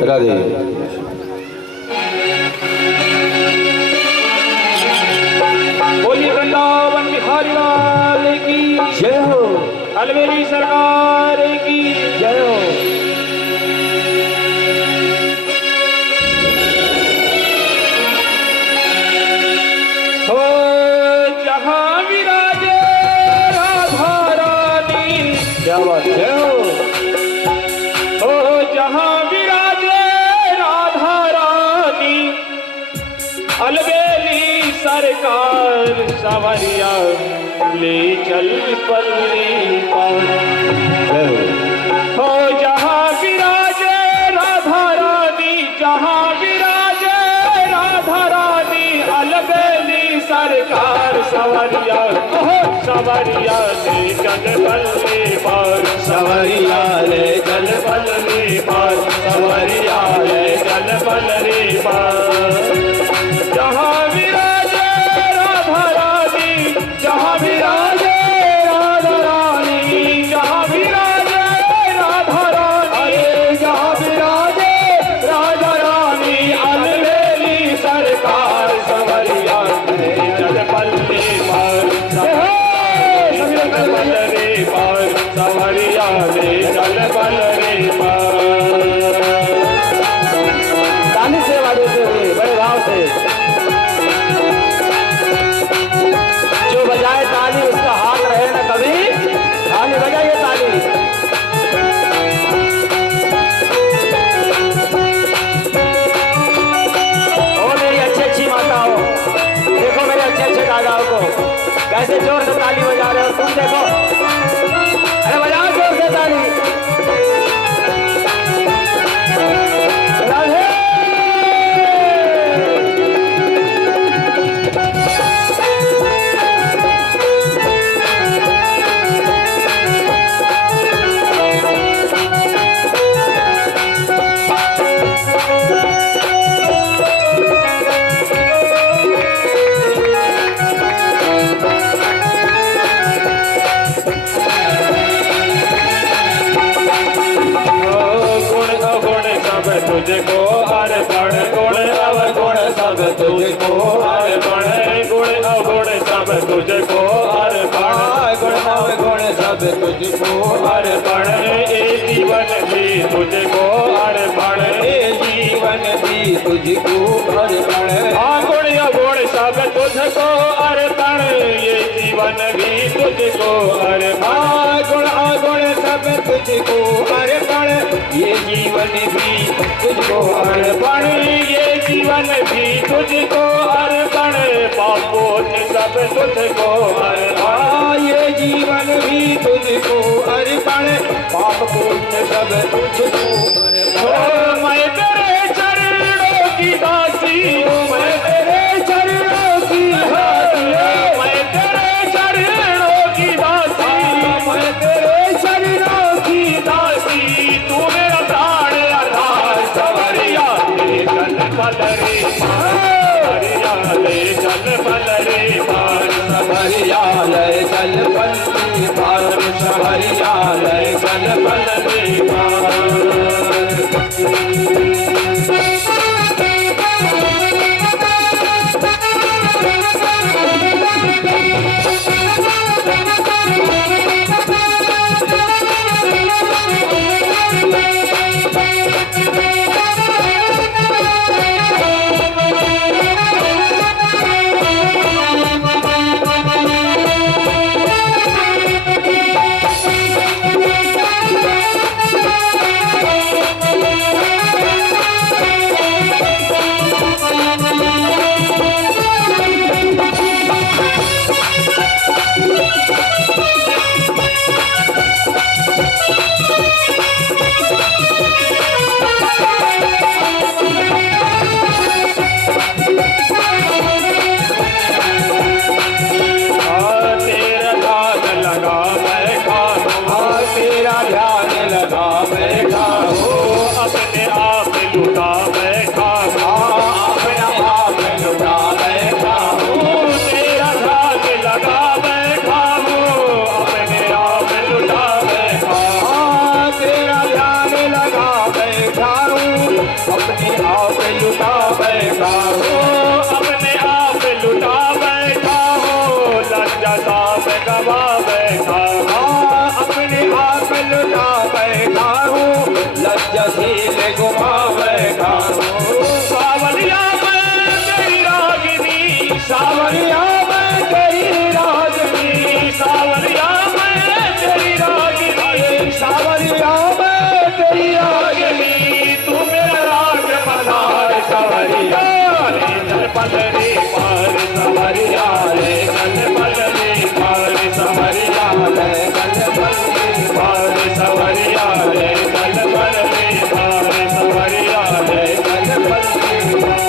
राधे। बोलिए वृंदावन बिहारी लाल की जय हो। अलवेली सरकार की जय हो। हो जहाँ विराजे राधा रानी। क्या बात। जय हो। हो जहाँ विराजे राधा रानी, अलवेली सरकार सवरिया ले चल पल्ली पर। हो जहाँ विराजे राधा रानी, जहाँ विराजे राधा रानी, अलवेली सरकार सवरिया, सवरिया ले चल पल्ली पर, सवरिया ले चल पल्ली पर, सवरिया ले चल पल्ली पर। जहाँ विराजे राधा रानी, जहाँ विराजे राधा रानी, जहाँ विराजे राधा रानी, जहाँ विराजे राधा रानी, अलवेली सरकार सवरिया ले चल पल्ली पर, चल पल्ली पर, सवरिया ले चल पल्ली पर। ताली से बजाते हुए बड़े भाव से, जो बजाए ताली उसका हाथ रहे ना कभी खाली। बजाइए ताली। ओ मेरी अच्छी अच्छी माताओं, देखो मेरे अच्छे अच्छे दादाओं को कैसे जोर से ताली बजा रहे हो तुम। देखो, अरे बजाओ जोर से ताली। राधे। तुझको अर्पण, गुण अवगुण सब तुझको अर्पण, गुण अवगुण सब तुझको अर्पण, गुण अवगुण सब तुझको अर्पण, ये जीवन भी तुझको अर्पण, ये जीवन भी तुझको अर्पण। गुण अवगुण सब तुझको अर्पण, ये जीवन भी तुझको अर्पण, गुण अवगुण सब तुझको अर्पण, ये जीवन भी तुझको अर्पण। ये जीवन भी तुझको अर्पण, पापों सब तुझको अर्पण, ये जीवन भी तुझको अर्पण, पाप पुण्य सब तुझको अर्पण। मैं तेरे चरणों की दासी, मैं तेरे चरणों की दासी, मैं तेरे चरणों की दासी, मैं तेरे चरणों की दासी, तू मेरा प्राण आधार सवरिया ले चल पल्ली पर, सवरिया ले चल पल्ली पर, सवरिया ले चल पल्ली पर, सवरिया ले चल पल्ली पर। अपने आप लुटा बैठा हो, अपने आप लुटा बैठा हो, लज्जा साफ गवा बैठा हो, अपने आप लुटा बैठा हो, लज्जाशील गुमा बैठा हो। सावरिया मैं तेरी रागिनी, सावरिया मैं तेरी रागिनी, सावरिया मैं तेरी रागिनी, सावरिया मैं तेरी रागिनी, तू मेरा राग मल्हार सावरिया रे चल पलरी पार सावरिया रे चल पलरी पार सावरिया रे चल पलरी पार सावरिया रे चल पलरी पार सावरिया रे चल पलरी पार।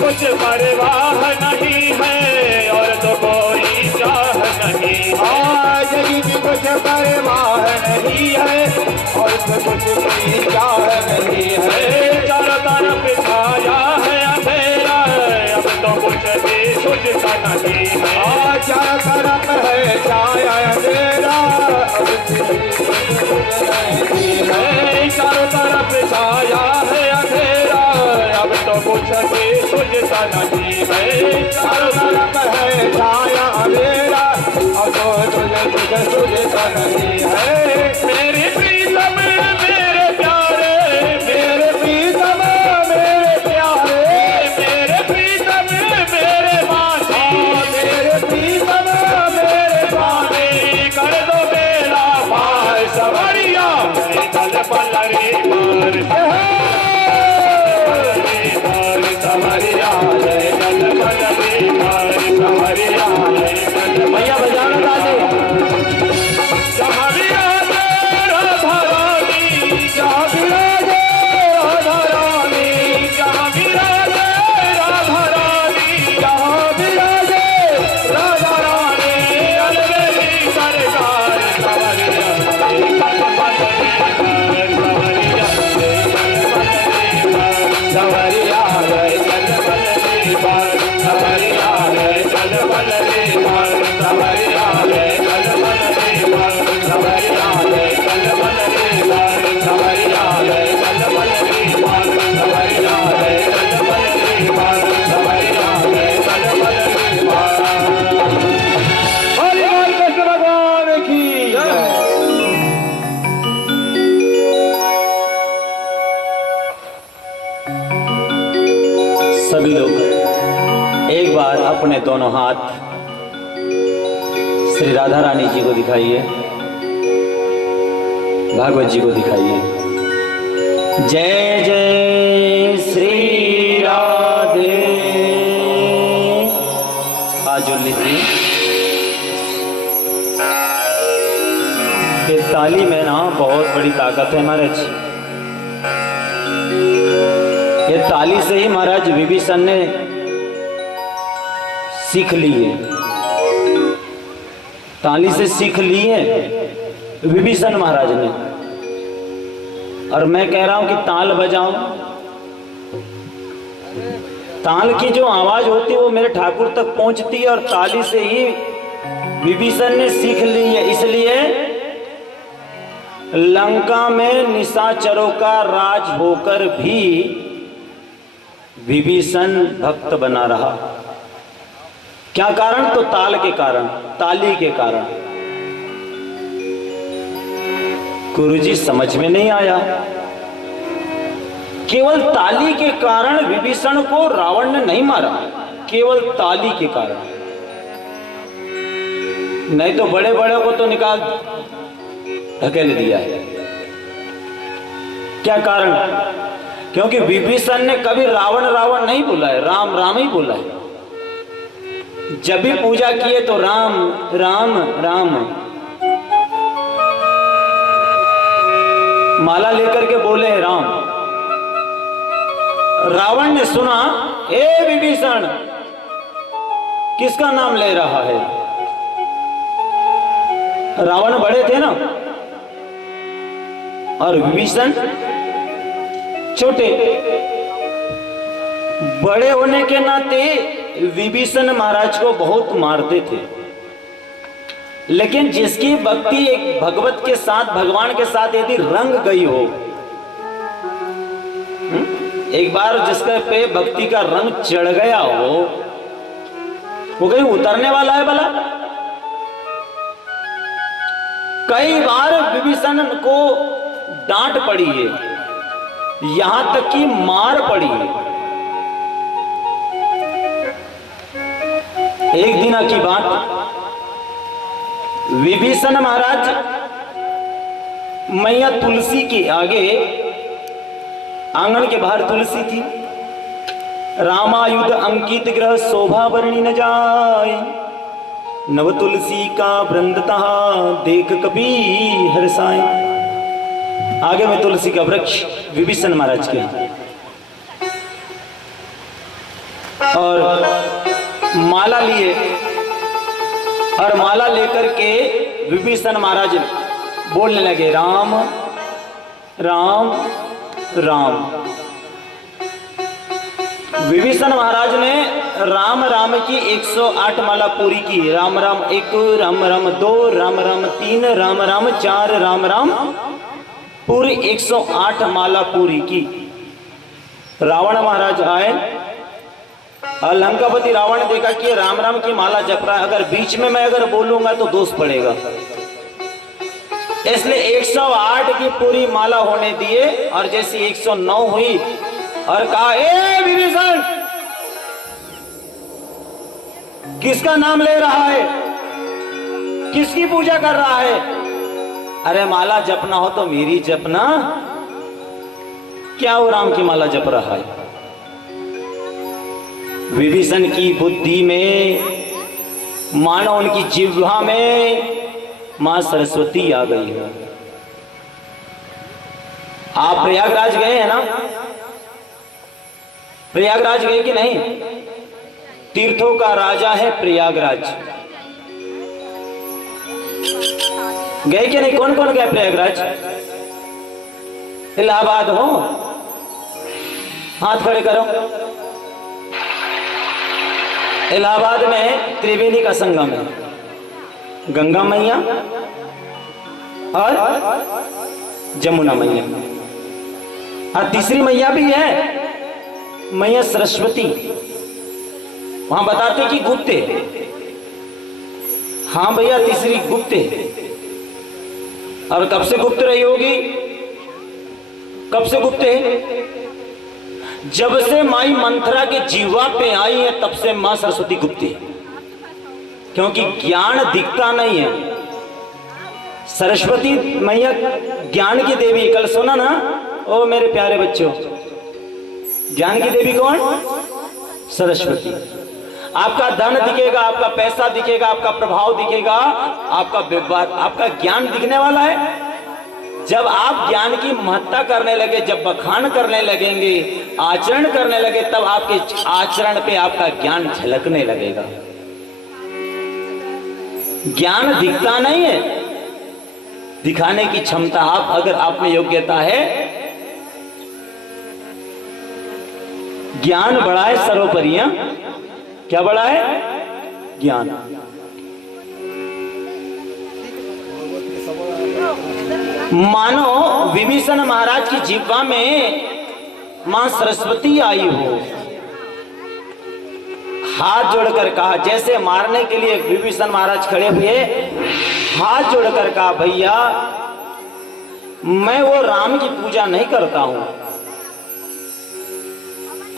कुछ परवाह नहीं है और तो कोई चाह नहीं, आज की कुछ परवाह नहीं है और तो कुछ कोई चाह नहीं है। चारों तरफ छाया है अंधेरा, अब तो कुछ भी सुझता नहीं है, चारों तरफ है छाया अंधेरा, चारों तरफ छाया है अंधेरा, अब तो कुछ भी सुझता नहीं है, चारों तरफ है छाया अंधेरा, अब तो कुछ सुझता नहीं है। मेरे प्रीतम मेरे प्यारे, मेरे प्रीतम मेरे प्यारे, मेरे प्रीतम मेरे मासी, मेरे प्रीतम मेरे पानी, कर दो मेरा पार सवरिया चल पलरी पार सवरिया चल पलरी पार सवरिया भैया बजाना ताली। सवरिया राधा रानी, सवरिया राधा रानी, सवरिया राधा रानी, सवरिया राधा रानी, अलवेली सरकार सवरिया चल पलरी पार सवरिया सवरिया चल पलरी पार सवरिया चल पलरी पार सवरिया चल पलरी पार सवरिया चल पलरी पार सवरिया चल पलरी पार सवरिया चल पलरी पार सवरिया चल पलरी पार। हरि बोल कृष्ण भगवान की जय। सभी लोग एक बार अपने दोनों हाथ श्री राधा रानी जी को दिखाइए, भागवत जी को दिखाइए। जय जय श्री राधे। आज लीजिए कि ताली में ना बहुत बड़ी ताकत है महाराज। ये ताली से ही महाराज विभीषण ने सीख ली है, ताली से सीख ली है विभीषण महाराज ने। और मैं कह रहा हूं कि ताल बजाऊं, ताल की जो आवाज होती है वो मेरे ठाकुर तक पहुंचती है और ताली से ही विभीषण ने सीख ली है। इसलिए लंका में निशाचरों का राज होकर भी विभीषण भक्त बना रहा। क्या कारण? तो ताल के कारण, ताली के कारण। गुरुजी समझ में नहीं आया, केवल ताली के कारण विभीषण को रावण ने नहीं मारा, केवल ताली के कारण। नहीं तो बड़े बड़े को तो निकाल धकेल दिया है। क्या कारण? क्योंकि विभीषण ने कभी रावण रावण नहीं बोला है, राम राम ही बोला है। जब भी पूजा किए तो राम राम राम, माला लेकर के बोले राम। रावण ने सुना, ए विभीषण किसका नाम ले रहा है? रावण बड़े थे ना और विभीषण छोटे। बड़े होने के नाते विभीषण महाराज को बहुत मारते थे, लेकिन जिसकी भक्ति एक भगवत के साथ, भगवान के साथ यदि रंग गई हो, एक बार जिसके पे भक्ति का रंग चढ़ गया हो, वो कहीं उतरने वाला है भला? कई बार विभीषण को डांट पड़ी है, यहां तक कि मार पड़ी है। एक दिन की बात, विभीषण महाराज मैया तुलसी के आगे, आंगन के बाहर तुलसी थी। रामायुध अंकित ग्रह शोभा वर्णी न जाय, नव तुलसी का वृंदता देख कभी हर्षाए। आगे में तुलसी का वृक्ष विभीषण महाराज के, और माला लिए, और माला लेकर के विभीषण महाराज बोलने लगे राम राम राम। विभीषण महाराज ने राम राम की 108 माला पूरी की। राम राम 1, राम राम 2, राम राम 3, राम राम 4, राम राम पूरी 108 माला पूरी की। रावण महाराज आए, लंकापति रावण ने देखा कि राम राम की माला जप रहा है, अगर बीच में मैं अगर बोलूंगा तो दोष पड़ेगा, इसलिए 108 की पूरी माला होने दिए। और जैसी 109 हुई और कहा, ए विभीषण किसका नाम ले रहा है, किसकी पूजा कर रहा है? अरे माला जपना हो तो मेरी जपना, क्या वो राम की माला जप रहा है? विभीषण की बुद्धि में, मानो उनकी जिह्वा में मां सरस्वती आ गई है। आप प्रयागराज गए हैं ना? प्रयागराज गए कि नहीं? तीर्थों का राजा है प्रयागराज। गए कि नहीं? कौन कौन गए प्रयागराज? इलाहाबाद हो? हाथ खड़े करो। इलाहाबाद में त्रिवेणी का संगम है, गंगा मैया और जमुना मैया, और तीसरी मैया भी है, मैया सरस्वती। वहां बताते कि गुप्त है। हाँ भैया, तीसरी गुप्त है। और कब से गुप्त रही होगी? कब से गुप्त है? जब से माई मंथरा के जीवा पे आई है, तब से मां सरस्वती गुप्त है, क्योंकि ज्ञान दिखता नहीं है। सरस्वती मैया ज्ञान की देवी, कल सुना ना? ओ मेरे प्यारे बच्चों, ज्ञान की देवी कौन? सरस्वती। आपका धन दिखेगा, आपका पैसा दिखेगा, आपका प्रभाव दिखेगा, आपका व्यवहार, आपका ज्ञान दिखने वाला है। जब आप ज्ञान की महत्ता करने लगे, जब बखान करने लगेंगे, आचरण करने लगे, तब आपके आचरण पे आपका ज्ञान झलकने लगेगा। ज्ञान दिखता नहीं है, दिखाने की क्षमता आप, अगर आप में योग्यता है। ज्ञान बड़ा है सर्वोपरि। क्या बड़ा है? ज्ञान। मानो विभीषण महाराज की जिह्वा में मां सरस्वती आई हो, हाथ जोड़कर कहा, जैसे मारने के लिए विभीषण महाराज खड़े हुए, हाथ जोड़कर कहा, भैया मैं वो राम की पूजा नहीं करता हूं।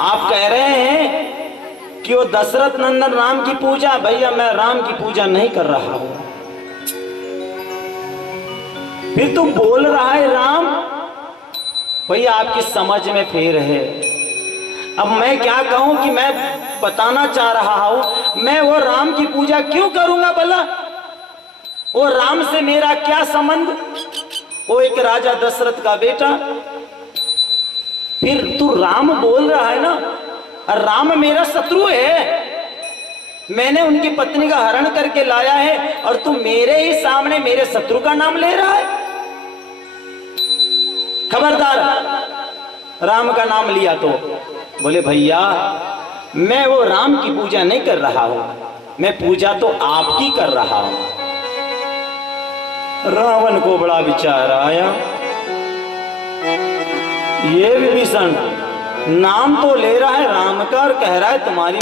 आप कह रहे हैं कि वो दशरथ नंदन राम की पूजा, भैया मैं राम की पूजा नहीं कर रहा हूं। फिर तू बोल रहा है राम, भैया आपकी समझ में फेर है। अब मैं क्या कहूं कि मैं बताना चाह रहा हूं, मैं वो राम की पूजा क्यों करूंगा भला? वो राम से मेरा क्या संबंध? वो एक राजा दशरथ का बेटा। फिर तू राम बोल रहा है ना, और राम मेरा शत्रु है। मैंने उनकी पत्नी का हरण करके लाया है और तू मेरे ही सामने मेरे शत्रु का नाम ले रहा है। खबरदार, राम का नाम लिया तो बोले भैया मैं वो राम की पूजा नहीं कर रहा हूं, मैं पूजा तो आपकी कर रहा हूं। रावण को बड़ा विचार आया, ये विभीषण नाम तो ले रहा है राम का और कह रहा है तुम्हारी